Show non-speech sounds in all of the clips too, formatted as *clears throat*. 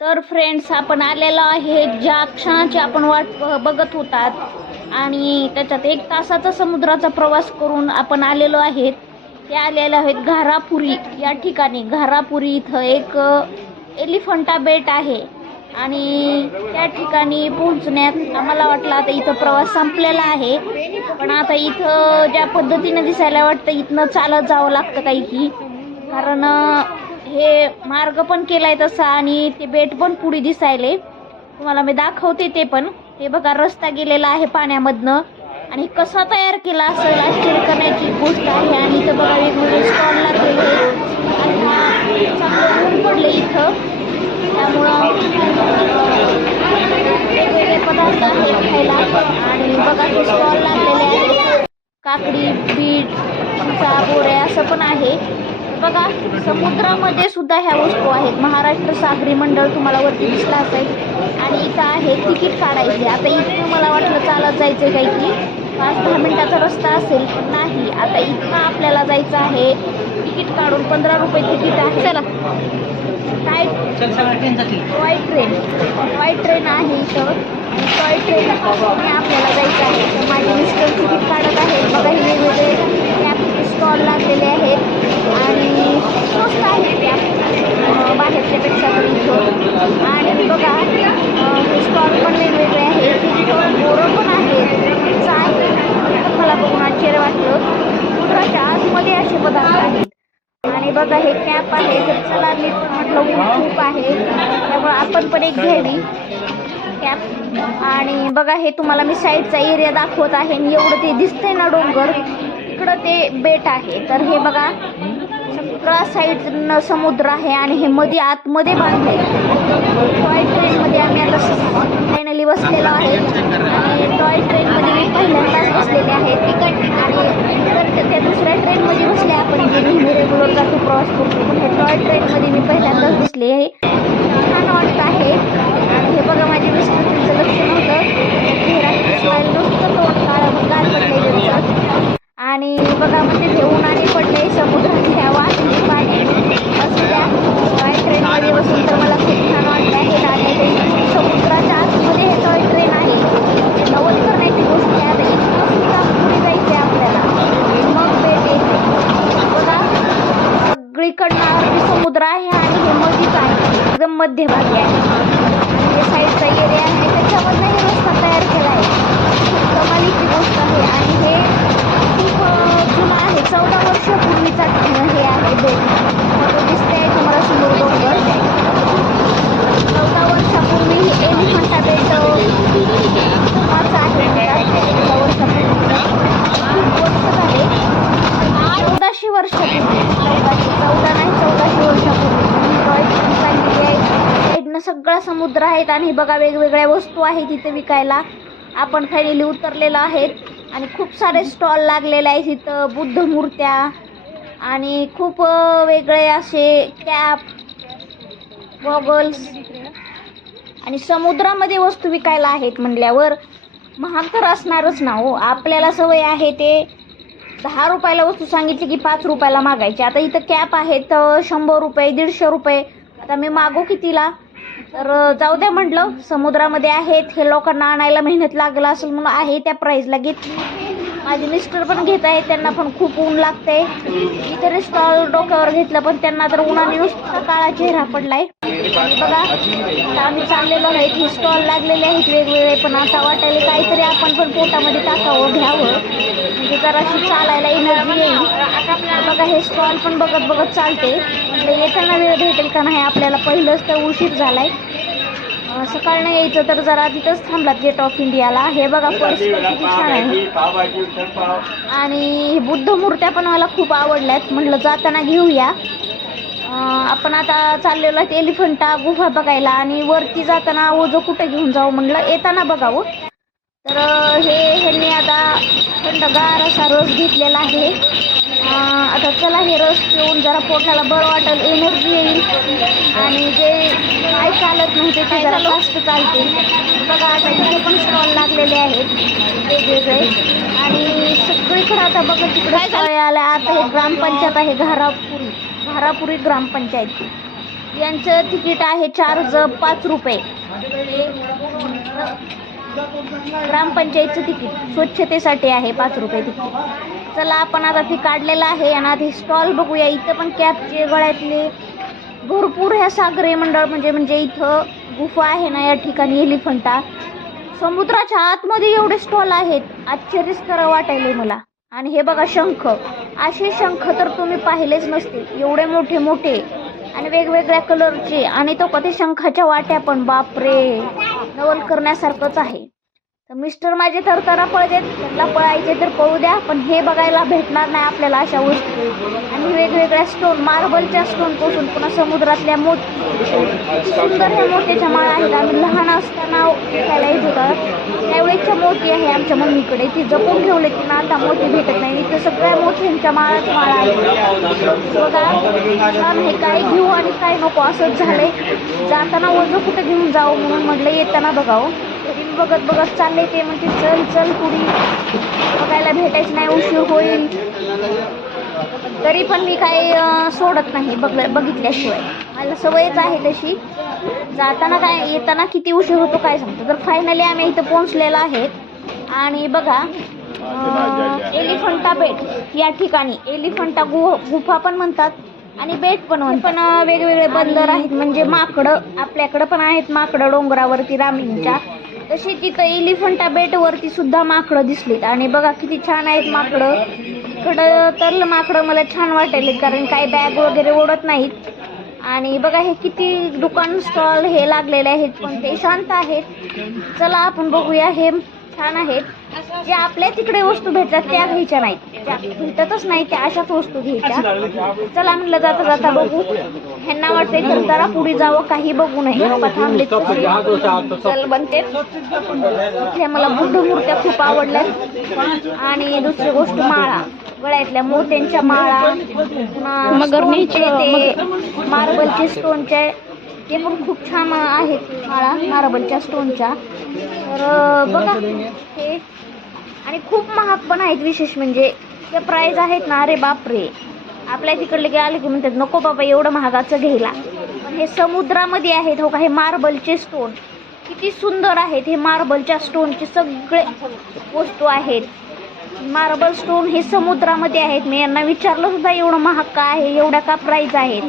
तर फ्रेंड्स आपण आलेलो आहे ज्या क्षणाची आपण वाट ब- बघत होतात आणि त्याच्यात एक तासाचा समुद्राचा प्रवास करून आपण आलेलो आहेत. ते आलेलो आहेत घारापुरी. या ठिकाणी घारापुरी इथं एक एलिफंटा बेट आहे. आणि त्या ठिकाणी पोहोचण्यात आम्हाला वाटलं आता इथं प्रवास संपलेला आहे. पण आता इथं ज्या पद्धतीनं दिसायला वाटतं इथनं चालत जावं लागतं काही की कारण हे मार्ग पण केला आहे तसा आणि ते बेट पण पुढे दिसायले. तुम्हाला मी दाखवते ते पण. हे बघा रस्ता गेलेला आहे पाण्यामधनं. आणि कसा तयार केला असेल आश्चर्य करण्याची गोष्ट आहे. आणि इथं बघा वेगवेगळे स्टॉल लागलेले आणि चांगलं ऊन पडले इथं. त्यामुळं वेगवेगळे पदार्थ आहेत खायला. आणि बघा ते स्टॉल लागलेले आहेत. काकडी बीट चिंचा बोऱ्या असं पण आहे. बघा समुद्रामध्ये सुद्धा ह्या वस्तू आहेत. महाराष्ट्र सागरी मंडळ तुम्हाला वरती दिसला असेल. आणि इथं आहे तिकीट काढायचे. आता इथं मला वाटलं चालत जायचं काही की. पाच दहा मिनिटाचा रस्ता असेल पण नाही. आता इथं आपल्याला जायचं आहे. तिकीट काढून पंधरा रुपये तिकीट आहे. चला. काय? Toy train. टॉय ट्रेन आहे इथं. टॉय ट्रेन आपल्याला जायचं आहे. माझे मिस्टर तिकीट काढत आहेत बघा हे वेगवेगळे कॅब स्टॉल लागलेले आहेत आणि स्वस्त आहेत त्या अं, बाहेरच्यापेक्षा पण इथं आणि बघा अं, हे स्टॉल पण वेगवेगळे आहेत तिथं बोरं पण आहेत पिझ्झा आहे तर मला बघून आश्चर्य वाटलं समुद्राच्या आतमध्ये असे पदार्थ आहेत आणि बघा हे कॅप आहे तर चला मी पण म्हटलं ऊन खूप आहे त्यामुळे आपण पण एक घ्यावी कॅप आणि बघा हे तुम्हाला मी साईडचा एरिया दाखवत आहे आणि एवढं ते दिसतंय ना डोंगर. इकडं ते बेट आहे. तर हे बघा सगळा साईडनं समुद्र आहे आणि हे मध्ये आतमध्ये बांधले टॉय ट्रेनमध्ये आम्ही आता फायनली बसलेलो आहे. आणि टॉय ट्रेनमध्ये मी पहिल्यांदाच बसलेले आहे. आणि तर त्या दुसऱ्या ट्रेनमध्ये बसले आपण. जे नेहमी रेग्युलर जातो प्रवास करतो पण हे टॉय ट्रेनमध्ये मी पहिल्यांदाच बसले आहे. छान वाटत आहे. हे बघा माझे मिस्टर त्यांचं लक्ष नव्हतं. आणि बघा म्हणजे ते उन्हाने पडले समुद्राच्या वाटेने पाणी. असू द्या. टॉय ट्रेनमध्ये बसून तर मला खूप छान वाटलं हे राहते ते समुद्राच्या आतमध्ये हे टॉय ट्रेन आहे. नवल करण्याची गोष्ट आहे. आता इथनं सुद्धा पुढे जायचे आपल्याला. मग भेट बघा सगळीकडनं समुद्र आहे आणि हे मधीच आहे. मध्यभागी आहे. म्हणजे साईडचा एरिया आहे त्याच्यामधनं हे रस्ता तयार केला आहे. खूप कमालीची गोष्ट आहे. आणि हे खूप जुना आहे. चौदा वर्षापूर्वीचा हे आहे बेट. फोटो दिसते तुम्हाला समोर डोंगर चौदा वर्षापूर्वी हे एलिफंटा बेट माझं आहे चौदा वर्षापूर्वीचा खूप वर्ष झाले चौदाशे वर्षापूर्वी चौदाशे चौदा नाही चौदाशे वर्षापूर्वी टॉय ट्रेन चाललेली आहे साईडनं सगळा समुद्र आहेत आणि बघा वेगवेगळ्या वस्तू आहेत इथे विकायला. आपण फायनली उतरलेलो आहेत आणि खूप सारे स्टॉल लागलेले आहेत इथं बुद्ध मूर्त्या आणि खूप वेगळे असे कॅप गॉगल्स आणि समुद्रामध्ये वस्तू विकायला आहेत म्हणल्यावर महाग तर असणारच ना हो. आपल्याला सवय आहे ते. दहा रुपयाला वस्तू सांगितली की पाच रुपयाला मागायची. आता इथं कॅप आहेत शंभर रुपये दीडशे रुपये. आता मी मागू कितीला तर जाऊ द्या म्हटलं समुद्रामध्ये आहेत हे लोकांना आणायला मेहनत लागला असेल म्हणून आहे त्या प्राईजला घेतली माझे मिस्टर पण घेत आहेत त्यांना पण खूप ऊन लागतंय. मी तरी स्टॉल डोक्यावर घेतलं पण त्यांना तर उन्हाने नुसता काळा चेहरा पडलाय. बघा आम्ही चाललेलो आहेत हे स्टॉल लागलेले आहेत वेगवेगळे पण आता वाटायला काहीतरी आपण पण पोटामध्ये टाकावं घ्यावं. म्हणजे जरा अशी चालायला एनर्जी येईल. बघा हे स्टॉल पण बघत बघत चालते म्हटलं येताना वेळ भेटेल का नाही? आपल्याला पहिलंच तर उशीर झालाय. अं, सकाळनं यायचं तर जरा तिथंच थांबलात गेट ऑफ इंडियाला हे बघा फर्स्ट किती छान आहे. आणि बुद्ध मूर्त्या पण मला खूप आवडल्यात. म्हटलं जाताना घेऊया. आपण आता चाललेलो आहेत एलिफंटा गुफा बघायला. आणि वरती जाताना ओझं कुठे घेऊन जाऊ? म्हटलं येताना बघावं. तर हे ह्यांनी आता थंडगार असा रस घेतलेला आहे. आता चला हे रस पिऊन जरा पोटाला बरं वाटेल एनर्जी येईल. आणि जे काय चालत नव्हते ते जरा फास्ट चालतील बघा आता इथे पण स्टॉल लागलेले आहेत. वेगवेगळे. आणि सगळीकडे आता बघा तिकडे स्टॉल आल्या आता हे ग्रामपंचायत आहे घारापुरी. घारापुरी ग्रामपंचायत. यांचं तिकीट आहे चार्ज पाच रुपये. ग्रामपंचायतचं तिकीट. स्वच्छतेसाठी आहे पाच रुपये तिकीट. चला आपण आता ते काढलेलं आहे आणि आधी स्टॉल बघूया. इथं पण कॅपचे गळ्यातले भरपूर ह्या सागरी मंडळ म्हणजे म्हणजे इथं गुफा आहे ना या ठिकाणी एलिफंटा. समुद्राच्या आतमध्ये एवढे स्टॉल आहेत. आश्चर्यच करावं वाटायले मला. आणि हे बघा शंख. असे शंख तर तुम्ही पाहिलेच नसतील. एवढे मोठे मोठे आणि वेगवेगळ्या कलरचे आणि तो कधी शंखाच्या वाट्या पण. बापरे! नवल करण्यासारखंच आहे. तर मिस्टर माझे तर तरा पळतात त्यांना पळायचे तर पळू द्या पण हे बघायला भेटणार नाही आपल्याला अशा वस्तू आणि वेगवेगळ्या स्टोन मार्बलच्या स्टोनपासून पुन्हा समुद्रातल्या मोती सुंदर ह्या मोत्याच्या माळा आहेत. आम्ही लहान असताना खायला येत होता. त्यावेळेच्या मोती आहे आमच्या मम्मीकडे. ती जपून ठेवले की ना आता मोती भेटत नाही. इथं सगळ्या मोत्यांच्या माळाच माळा आहेत. बघा छान हे काय घेऊ आणि काय नको. असंच झालंय. जाताना वजं कुठं घेऊन जावं म्हणून म्हटलं येताना बघावं हो. तरी बघत बघत चालले ते म्हणते चल चल पुढी बघायला भेटायचं नाही उशीर होईल. तरी पण मी काही सोडत नाही बघ बघितल्याशिवाय. मला सवयच आहे तशी. जाताना काय येताना किती उशीर होतो काय सांगतो. तर फायनली आम्ही इथं पोहोचलेलो आहेत. आणि बघा एलिफंटा बेट या ठिकाणी. एलिफंटा गु गुफा पण म्हणतात. आणि बेट पण पण वेगवेगळे बंदर आहेत. म्हणजे माकडं आपल्याकडं पण आहेत माकडं डोंगरावरती रामलिंगच्या. तशी तिथं एलिफंटा बेटवरती सुद्धा माकडं दिसलीत. आणि बघा किती छान आहेत माकडं. इकडं तरलं माकडं मला छान वाटेल कारण काही बॅग वगैरे ओढत नाहीत. आणि बघा हे किती दुकान स्टॉल हे लागलेले आहेत पण ते शांत आहेत. चला आपण बघूया हे छान आहेत जे आपल्या तिकडे वस्तू भेटतात त्या घ्यायच्या नाहीत. त्या भेटतच नाही त्या अशाच वस्तू घ्यायच्या. चला म्हणलं जाता जाता बघू. ह्यांना वाटतंय तर जरा पुढे जावं काही बघू नये. चल बनते. इथल्या मला बुद्ध मूर्त्या खूप आवडल्यात. आणि दुसरी गोष्ट माळा. गळ्यातल्या मोत्यांच्या माळा. ते मार्बलचे स्टोनचे ते पण खूप छान आहेत माळा. मार्बलच्या स्टोनच्या तर बघा. हे. आणि खूप महाग पण आहेत विशेष म्हणजे. ते प्राईज आहेत ना अरे बापरे. आपल्या तिकडले की आले की म्हणतात नको बाबा एवढं महागाचं घ्यायला. पण हे समुद्रामध्ये आहेत हो का हे मार्बलचे स्टोन किती सुंदर आहेत हे मार्बलच्या स्टोनचे सगळे वस्तू आहेत. मार्बल स्टोन हे समुद्रामध्ये आहेत. मी यांना विचारलं सुद्धा एवढं महाग का आहे? एवढ्या का प्राईज आहेत?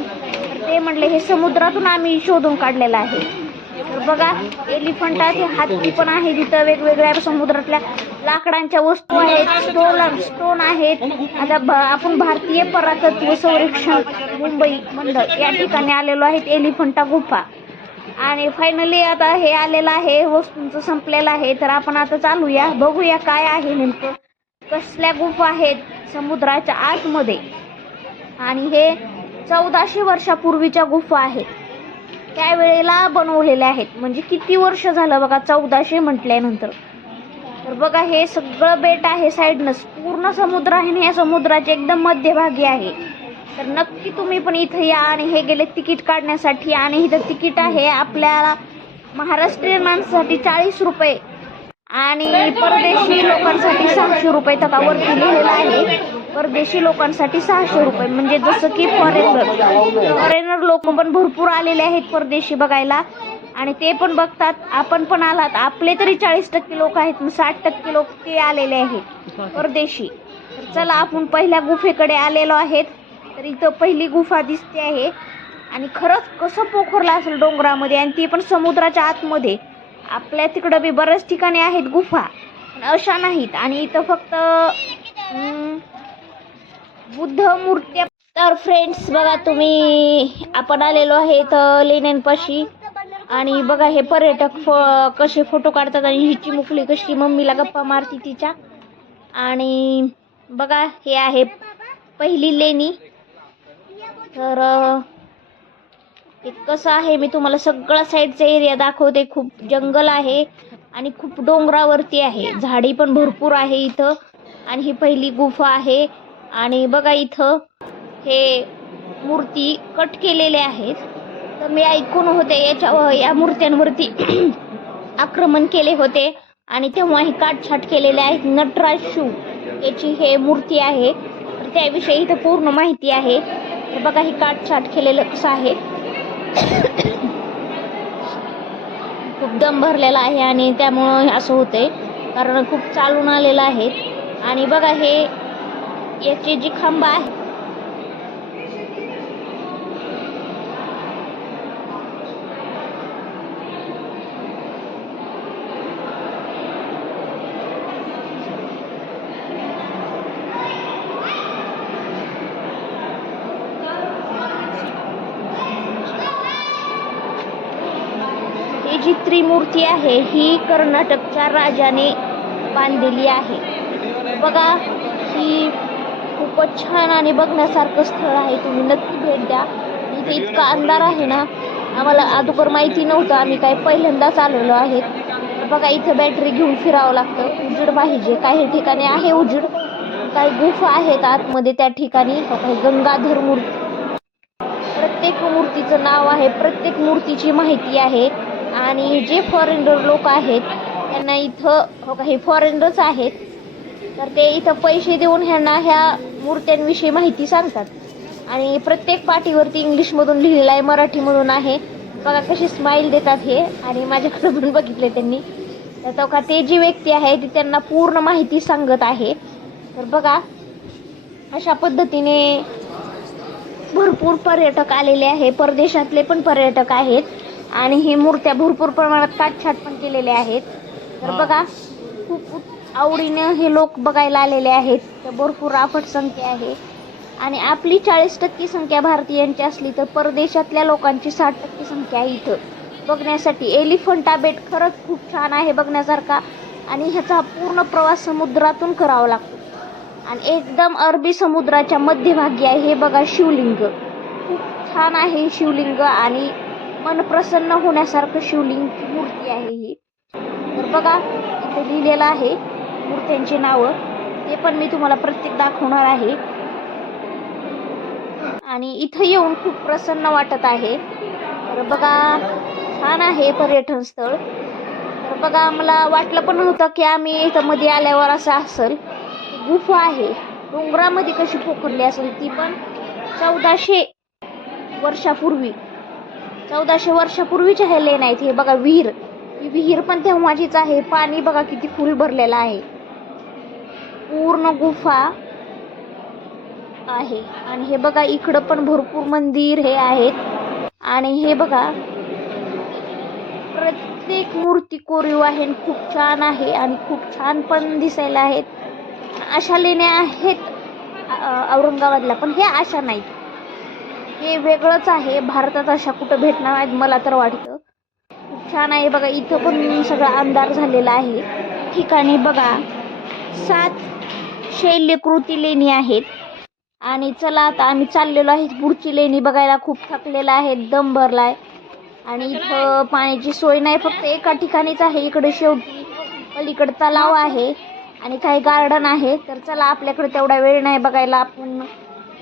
ते म्हणले हे समुद्रातून आम्ही शोधून काढलेलं आहे. तर बघा एलिफंटात हाती हत्ती पण आहे तिथं वेगवेगळ्या समुद्रातल्या लाकडांच्या वस्तू आहेत स्टोन स्टोन आहेत. आता आपण भारतीय पुरातत्व संरक्षण मुंबई मंडळ या ठिकाणी आलेलो आहेत एलिफंटा गुफा. आणि फायनली आता हे आलेलं आहे वस्तूंचं संपलेलं आहे. तर आपण आता चालूया बघूया काय आहे नेमकं. कसल्या गुफा आहेत समुद्राच्या आतमध्ये? आणि हे चौदाशे वर्षापूर्वीच्या गुफा आहेत. त्यावेळेला बनवलेल्या आहेत? म्हणजे किती वर्ष झालं बघा चौदाशे म्हटल्यानंतर. तर बघा हे सगळं बेट आहे साईडनंच. पूर्ण समुद्र आहे आणि या समुद्राच्या एकदम मध्यभागी आहे. तर नक्की तुम्ही पण इथं या आणि हे गेले तिकीट काढण्यासाठी. आणि इथं तिकीट आहे आपल्याला महाराष्ट्रीयन माणसासाठी चाळीस रुपये. आणि परदेशी लोकांसाठी सहाशे रुपये तकावर लिहिलेलं आहे. परदेशी लोकांसाठी सहाशे रुपये. म्हणजे जसं की फॉरेनर फॉरेनर लोक पण भरपूर आलेले आहेत परदेशी बघायला. आणि ते पण बघतात. आपण पण आलात. आपले तरी चाळीस टक्के लोक आहेत मग साठ टक्के लोक ते आलेले आहेत परदेशी. तर चला आपण पहिल्या गुफेकडे आलेलो आहेत. तर इथं पहिली गुफा दिसते आहे. आणि खरंच कसं पोखरलं असेल डोंगरामध्ये आणि ती पण समुद्राच्या आतमध्ये. आपल्या तिकडं बी बऱ्याच ठिकाणी आहेत गुफा. पण अशा नाहीत. आणि इथं फक्त बुद्ध मूर्त्या तर फ्रेंड्स बघा तुम्ही आपण आलेलो आहे इथं लेण्यांपाशी. आणि बघा हे पर्यटक फ कसे फोटो काढतात आणि हिची मुकली कशी मम्मीला गप्पा मारती तिच्या. आणि बघा हे आहे पहिली लेणी. तर हे कसं आहे मी तुम्हाला सगळा साईडचा एरिया दाखवते. खूप जंगल आहे आणि खूप डोंगरावरती आहे. झाडी पण भरपूर आहे इथं. आणि ही पहिली गुफा आहे. आणि बघा इथं हे मूर्ती कट केलेले आहेत. तर मी ऐकून होते याच्या या मूर्त्यांवरती *clears throat* आक्रमण केले होते आणि तेव्हा हे काटछाट केलेले आहेत नटराज शू याची हे मूर्ती आहे. त्याविषयी इथं पूर्ण माहिती आहे. तर बघा हे काटछाट केलेलं कसं आहे. *clears throat* खूप दम भरलेला आहे आणि त्यामुळं असं होतंय. कारण खूप चालून आलेलं आहे. आणि बघा हे याची जी खांब ही जी त्रिमूर्ती आहे ही कर्नाटकच्या राजाने बांधलेली आहे. बघा ही खूपच छान आणि बघण्यासारखं स्थळ आहे. तुम्ही नक्की भेट द्या. इथे इतका अंधार आहे ना आम्हाला अगोदर माहिती नव्हतं. आम्ही काय पहिल्यांदाच आलेलो आहेत. बघा इथं बॅटरी घेऊन फिरावं लागतं. उजेड पाहिजे. काही ठिकाणी आहे उजेड. काही गुफा आहेत आतमध्ये त्या ठिकाणी. काही गंगाधर मूर्ती. प्रत्येक मूर्तीचं नाव आहे. प्रत्येक मूर्तीची माहिती आहे. आणि जे फॉरेनर लोक आहेत त्यांना इथं हे फॉरेनरच आहेत. तर ते इथं पैसे देऊन ह्यांना ह्या मूर्त्यांविषयी माहिती सांगतात. आणि प्रत्येक पाठीवरती इंग्लिशमधून लिहिलेलं आहे मराठीमधून आहे. बघा कशी स्माईल देतात हे. आणि माझ्याकडे पण बघितले त्यांनी. तर तो का ते जी व्यक्ती आहे ती त्यांना पूर्ण माहिती सांगत आहे. तर बघा अशा पद्धतीने भरपूर पर्यटक आलेले आहे. परदेशातले पण पर्यटक आहेत. आणि हे मूर्त्या भरपूर प्रमाणात काटछाट पण केलेल्या आहेत. तर बघा खूप आवडीनं हे लोक बघायला आलेले आहेत. तर भरपूर राफट संख्या आहे. आणि आपली चाळीस टक्के संख्या भारतीयांची असली तर परदेशातल्या लोकांची साठ टक्के संख्या आहे इथं. बघण्यासाठी एलिफंटा बेट खरंच खूप छान आहे बघण्यासारखा. आणि ह्याचा पूर्ण प्रवास समुद्रातून करावा लागतो. आणि एकदम अरबी समुद्राच्या मध्यभागी आहे हे बघा शिवलिंग. खूप छान आहे शिवलिंग आणि मन प्रसन्न होण्यासारखं शिवलिंगची मूर्ती आहे ही. तर बघा इथे लिहिलेलं आहे मूर्त्यांची नावं ते पण मी तुम्हाला प्रत्येक दाखवणार आहे. आणि इथं येऊन खूप प्रसन्न वाटत आहे. तर बघा छान आहे पर्यटन स्थळ. तर बघा मला वाटलं पण नव्हतं की आम्ही इथं मध्ये आल्यावर असं असेल. गुफा आहे. डोंगरामध्ये कशी पोखरली असेल ती पण चौदाशे वर्षापूर्वी. चौदाशे वर्षापूर्वीच्या हे लेण आहेत. हे बघा विहीर. ही विहीर पण तेव्हाचीच आहे. पाणी बघा किती फुल भरलेलं आहे. पूर्ण गुफा आहे. आणि हे बघा इकडं पण भरपूर मंदिर हे आहेत. आणि हे बघा प्रत्येक मूर्ती कोरीव आहे आणि खूप छान आहे आणि खूप छान पण दिसायला आहेत. अशा लेण्या आहेत औरंगाबादला पण हे अशा नाहीत. हे वेगळंच आहे. भारतात अशा कुठं भेटणार आहेत मला तर वाटतं. खूप छान आहे. बघा इथं पण सगळा अंधार झालेला आहे. ठिकाणी बघा सात शैल्यकृती लेणी आहेत. आणि चला आता आम्ही चाललेलो आहे. पुढची लेणी बघायला खूप थकलेला आहे. दम भरलाय. आणि इथं पाण्याची सोय नाही. फक्त एका ठिकाणीच आहे. इकडे शेवटी पलीकडे तलाव आहे. आणि काही गार्डन आहे. तर चला आपल्याकडे तेवढा वेळ नाही बघायला. आपण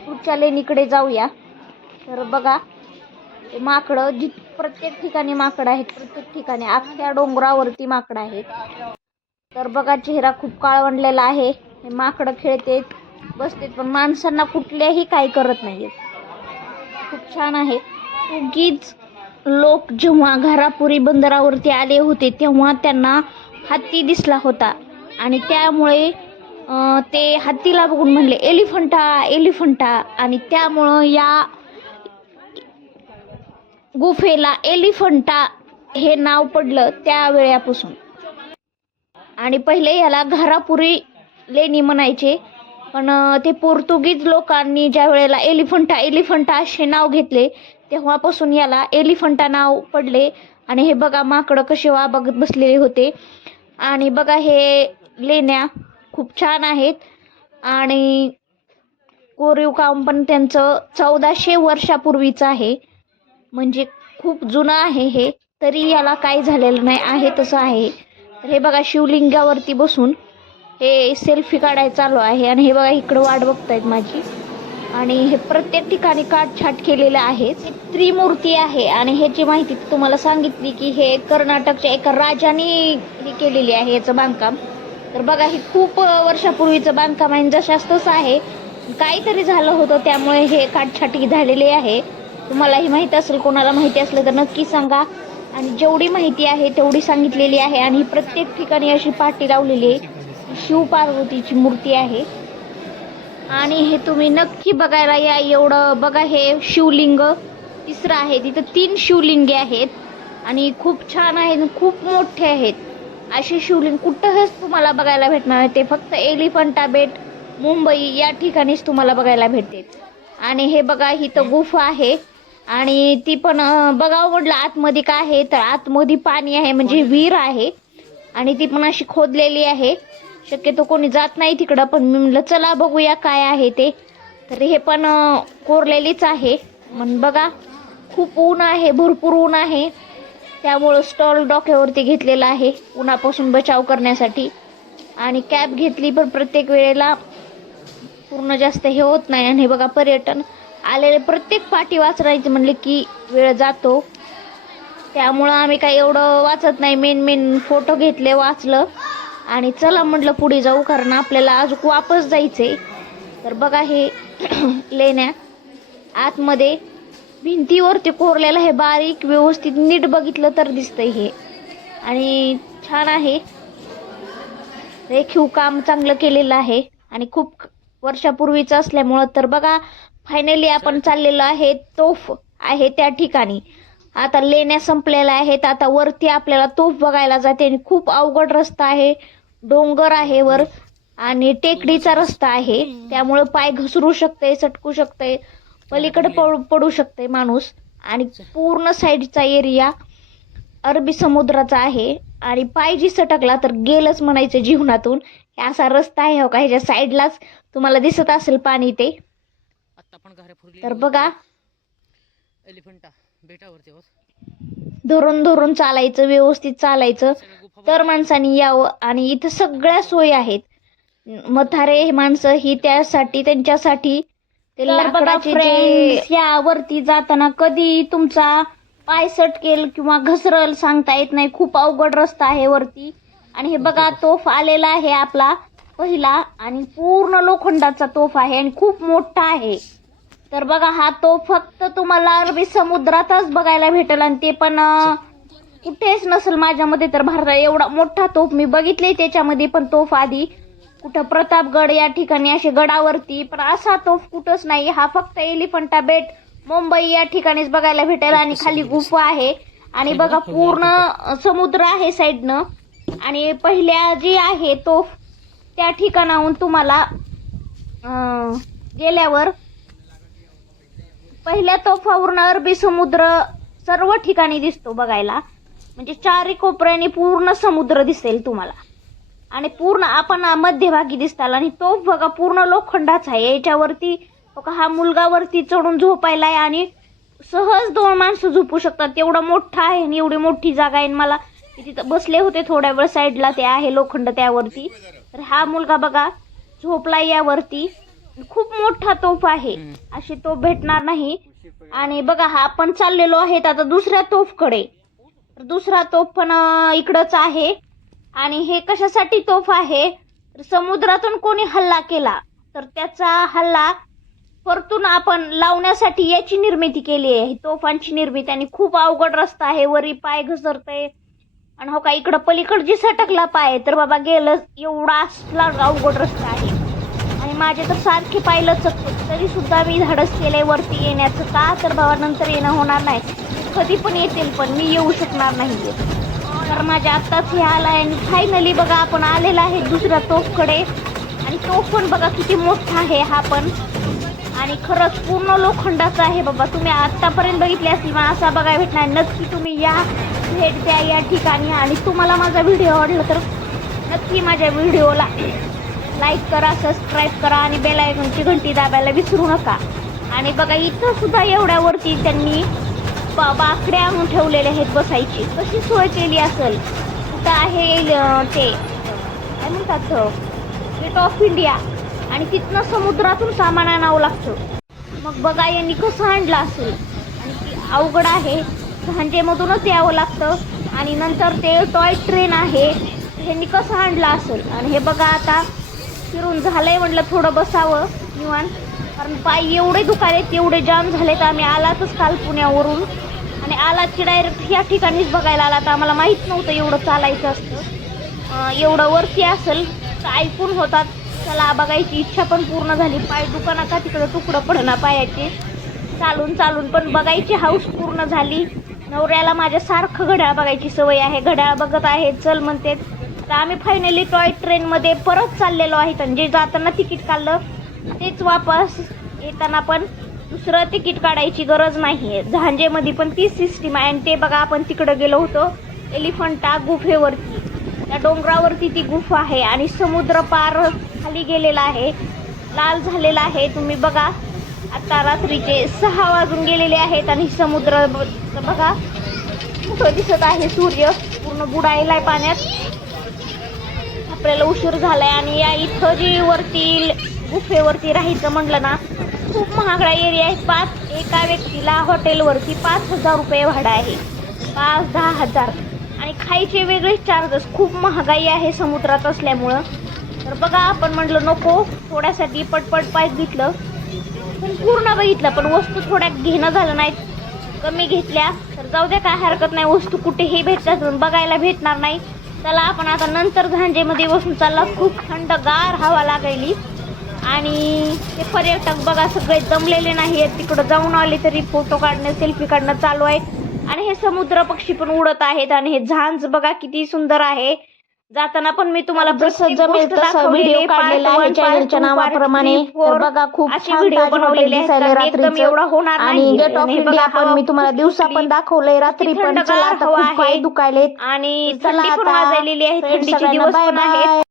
पुढच्या लेणीकडे जाऊया. तर बघा ते माकडं जी प्रत्येक ठिकाणी माकडं आहेत. प्रत्येक ठिकाणी अख्ख्या डोंगरावरती माकडं आहेत. तर बघा चेहरा खूप काळवंडलेला आहे. हे माकडं खेळतेत बसतेत पण माणसांना कुठल्याही काही करत नाहीत खूप छान आहे. उगीच लोक जेव्हा घारापुरी बंदरावरती आले होते तेव्हा त्यांना हत्ती दिसला होता. आणि त्यामुळे ते हत्तीला बघून म्हणले एलिफंटा एलिफंटा. आणि त्यामुळं या गुफेला एलिफंटा हे नाव पडलं त्यावेळेपासून आणि पहिले याला घारापुरी लेणी म्हणायचे. पण ते पोर्तुगीज लोकांनी ज्या वेळेला एलिफंटा एलिफंटा असे नाव घेतले तेव्हापासून याला एलिफंटा नाव पडले. आणि हे बघा माकडं कसे वा बघत बसलेले होते. आणि बघा हे लेण्या खूप छान आहेत. आणि कोरीव काम पण त्यांचं चौदाशे वर्षापूर्वीचं आहे. म्हणजे खूप जुनं आहे हे. तरी याला काही झालेलं नाही आहे तसं आहे. तर हे बघा शिवलिंगावरती बसून हे सेल्फी काढायला चालू आहे आणि हे बघा इकडं वाट बघतायत माझी. आणि हे प्रत्येक ठिकाणी काटछाट केलेलं आहे. त्रिमूर्ती आहे आणि ह्याची माहिती तुम्हाला सांगितली की हे कर्नाटकच्या एका राजाने हे केलेली आहे याचं बांधकाम. तर बघा हे खूप वर्षापूर्वीचं बांधकाम आहे आणि जशास तसं आहे. काहीतरी झालं होतं त्यामुळे हे काटछाटी झालेली आहे. तुम्हालाही माहीत असेल कोणाला माहिती असलं तर नक्की सांगा. आणि जेवढी माहिती आहे तेवढी सांगितलेली आहे आणि प्रत्येक ठिकाणी अशी पाटी लावलेली आहे. शिव पार्वतीची मूर्ती आहे. आणि हे तुम्ही नक्की बघायला या. एवढं बघा हे शिवलिंग तिसरं आहे. तिथं तीन शिवलिंगे आहेत. आणि खूप छान आहेत खूप मोठे आहेत. असे शिवलिंग कुठंच तुम्हाला बघायला भेटणार नाही. ते फक्त एलिफंटा बेट मुंबई या ठिकाणीच तुम्हाला बघायला भेटते आणि हे बघा इथं गुफा आहे. आणि ती पण अं, बघावं म्हटलं आतमध्ये काय आहे? तर आतमध्ये पाणी आहे म्हणजे विहीर आहे. आणि ती पण अशी खोदलेली आहे. शक्यतो कोणी जात नाही तिकडं पण मी म्हणलं चला बघूया काय आहे ते. तर हे पण कोरलेलीच आहे. मग बघा खूप ऊन आहे भरपूर ऊन आहे. त्यामुळं स्टॉल डोक्यावरती घेतलेला आहे उन्हापासून बचाव करण्यासाठी. आणि कॅब घेतली पण प्रत्येक वेळेला पूर्ण जास्त हे होत नाही. आणि हे बघा पर्यटन आलेले प्रत्येक पाठी वाचरायचे म्हणले की वेळ जातो. त्यामुळं आम्ही काही एवढं वाचत नाही. मेन मेन फोटो घेतले वाचलं. आणि चला म्हटलं पुढे जाऊ कारण आपल्याला अजून वापस जायचंय. तर बघा हे *clears throat* लेण्या आतमध्ये भिंतीवरती कोरलेलं हे बारीक व्यवस्थित नीट बघितलं तर दिसतंय हे. आणि छान आहे. रेखीव काम चांगलं केलेलं आहे. आणि खूप वर्षापूर्वीचं असल्यामुळं तर बघा फायनली आपण चाललेलो आहे. तोफ आहे त्या ठिकाणी. आता लेण्या संपलेल्या आहेत. आता वरती आपल्याला तोफ बघायला जाते आणि खूप अवघड रस्ता आहे. डोंगर आहे वर आणि टेकडीचा रस्ता आहे. त्यामुळं पाय घसरू शकते सटकू शकते. पलीकडे पडू शकते माणूस. आणि पूर्ण साईडचा एरिया अरबी समुद्राचा आहे. आणि पाय जी सटकला तर गेलच म्हणायचं जीवनातून. असा रस्ता आहे हो का? ह्याच्या साईडलाच तुम्हाला दिसत असेल पाणी ते. तर बघा. एलिफंटा बेटावरती आहोत. धरून धरून चालायचं व्यवस्थित चालायचं. तर माणसांनी यावं आणि इथं सगळ्या सोयी आहेत. म्हातारे हे माणसं ही त्यासाठी त्यांच्यासाठी ते लाकडाचे जे यावरती जाताना कधी तुमचा पाय सटकेल किंवा घसरल सांगता येत नाही. खूप अवघड रस्ता आहे वरती. आणि हे बघा तोफ आलेला आहे आपला पहिला आणि पूर्ण लोखंडाचा तोफ आहे आणि खूप मोठा आहे. तर बघा हा तोफ फक्त तुम्हाला अरबी समुद्रातच बघायला भेटेल आणि ते पण अं, कुठेच नसेल माझ्यामध्ये तर भारतात एवढा मोठा तोफ मी बघितले त्याच्यामध्ये पण तोफ आधी. कुठं प्रतापगड या ठिकाणी असे गडावरती पण असा तोफ कुठंच नाही. हा फक्त एलिफंटा बेट मुंबई या ठिकाणीच बघायला भेटेल आणि खाली गुफा आहे. आणि बघा पूर्ण समुद्र आहे साईडनं. आणि पहिल्या जी आहे तोफ त्या ठिकाणाहून तुम्हाला गेल्यावर पहिल्या तोफावरून अरबी समुद्र सर्व ठिकाणी दिसतो बघायला. म्हणजे चारी कोपऱ्याने पूर्ण समुद्र दिसेल तुम्हाला. आणि पूर्ण आपण मध्यभागी दिसताल आणि तोफ बघा पूर्ण लोखंडाचा आहे. याच्यावरती बघा हा मुलगा वरती चढून झोपायला आहे आणि सहज दोन माणसं झोपू शकतात. तेवढा मोठा आहे आणि एवढी मोठी जागा आहे. मला तिथं बसले होते थोड्या वेळ साईडला ते आहे लोखंड त्यावरती. तर हा मुलगा बघा झोपला यावरती. खूप मोठा तोफ आहे. अशी तोफ भेटणार नाही. आणि बघा हा आपण चाललेलो आहेत आता दुसऱ्या तोफकडे. तर दुसरा तोफ पण इकडंच आहे. आणि हे कशासाठी तोफ आहे? तर समुद्रातून कोणी हल्ला केला तर त्याचा हल्ला परतून आपण लावण्यासाठी याची निर्मिती केली आहे. तोफांची निर्मिती आणि खूप अवघड रस्ता आहे. वरी पाय घसरतय. आणि हो का इकडं पलीकडं जी सटकला पाय तर बाबा गेलं एवढा असला अवघड रस्ता आहे. माझे तर सारखे पाहिलंच तरी सुद्धा मी धाडस केलंय वरती येण्याचं. का तर भावा नंतर येणं होणार नाही. कधी पण येतील पण मी येऊ शकणार नाही तर माझ्या आत्ताच हे आलाय आणि फायनली बघा आपण आलेला आहे दुसऱ्या तोफकडे. आणि तोफ पण बघा किती मोठा आहे हा पण. आणि खरंच पूर्ण लोखंडाचा आहे बाबा. तुम्ही आत्तापर्यंत बघितले असतील मला असा बघायला भेटणार नक्की तुम्ही या भेट द्या या ठिकाणी. आणि तुम्हाला माझा व्हिडिओ आवडला तर नक्की माझ्या व्हिडिओला लाईक करा सबस्क्राईब करा आणि बेल आयकॉनची घंटी दाबायला विसरू नका. आणि बघा इथं सुद्धा एवढ्यावरती त्यांनी बा बाकड्या आणून ठेवलेल्या आहेत बसायची. कशी सोय केली असेल? कुठं आहे ते? काय म्हणतात गेट ऑफ इंडिया आणि तिथनं समुद्रातून सामान आणावं लागतं. मग बघा यांनी कसं आणलं असेल? आणि अवघड आहे. झांजेमधूनच यावं लागतं. आणि नंतर ते टॉय ट्रेन आहे. ह्यांनी कसं आणलं असेल? आणि हे बघा आता फिरून झालंय म्हटलं थोडं बसावं निवान कारण पाय एवढे दुखालेत एवढे जाम झालेत. आम्ही आलातच काल पुण्यावरून. आणि आलात की डायरेक्ट या ठिकाणीच बघायला आला तर आम्हाला माहीत नव्हतं एवढं चालायचं असतं. एवढं वरती असेल तर ऐकून होतात. चला बघायची इच्छा पण पूर्ण झाली. पाय दुकाना का तिकडं तुकडं पडना पायाचे. चालून चालून पण बघायची हाऊस पूर्ण झाली. नवऱ्याला माझ्या सारखं घड्याळ बघायची सवय आहे. घड्याळ बघत आहे. चल म्हणते. तर आम्ही फायनली टॉय ट्रेनमध्ये परत चाललेलो आहेत आणि जे जाताना तिकीट काढलं तेच वापस येताना पण दुसरं तिकीट काढायची गरज नाही आहे झांजेमध्ये पण तीच सिस्टीम आहे. आणि ते बघा आपण तिकडं गेलो होतो एलिफंटा गुफेवरती. त्या डोंगरावरती ती गुफा आहे. आणि समुद्र पार खाली गेलेला आहे. लाल झालेला आहे. तुम्ही बघा आता रात्रीचे सहा वाजून गेलेले आहेत. आणि समुद्र बघा कुठं दिसत आहे. सूर्य पूर्ण बुडायला आहे पाण्यात. आपल्याला उशीर झालाय आणि या इथं जी वरती गुफेवरती राहायचं म्हटलं ना खूप महागडा एरिया आहे. पाच एका व्यक्तीला हॉटेलवरती पाच हजार रुपये भाडं आहे. पाच दहा हजार. आणि खायचे वेगळेच चार्जेस खूप महागाई आहे समुद्रात असल्यामुळं. तर बघा आपण म्हटलं नको थोड्यासाठी पटपट पाय घेतलं पण पूर्ण बघितलं पण वस्तू थोड्या घेणं झालं नाहीत. कमी घेतल्या. तर जाऊ द्या काय हरकत नाही. वस्तू कुठेही भेटतात बघायला भेटणार नाही. चला आपण आता नंतर झांजेमध्ये बसून चालला. खूप थंडगार हवा लागली. आणि ते पर्यटक बघा सगळे जमलेले नाही आहेत तिकडं जाऊन आले तरी फोटो काढणं सेल्फी काढणं चालू आहे. आणि हे समुद्र पक्षी पण उडत आहेत. आणि हे झांज बघा किती सुंदर आहे. जाताना पण मी तुम्हाला जसं प्रत्येक जमेल गोष्ट तसं दाखवलेली व्हिडिओ आहे. काढलेला Part आहे one, चॅनलच्या part नावाप्रमाणे three, तर four. बघा खूप असे छान व्हिडिओ बनवलेले आहेत दिसायले कारण एकदम रात्रीचं एवढा होणार आणि नाही गेट ऑफ हे इंडिया बघा, पण मी तुम्हाला खूप दिवसा सुटली. पण दाखवलंय रात्री किती पण थंडगार चला आता हवा खूप पाय आहे. दुखायलेत आणि चला थंडी पण आता वाजायलेली आहे friends थंडीचे सगळ्यांना दिवस bye पण आहेत bye.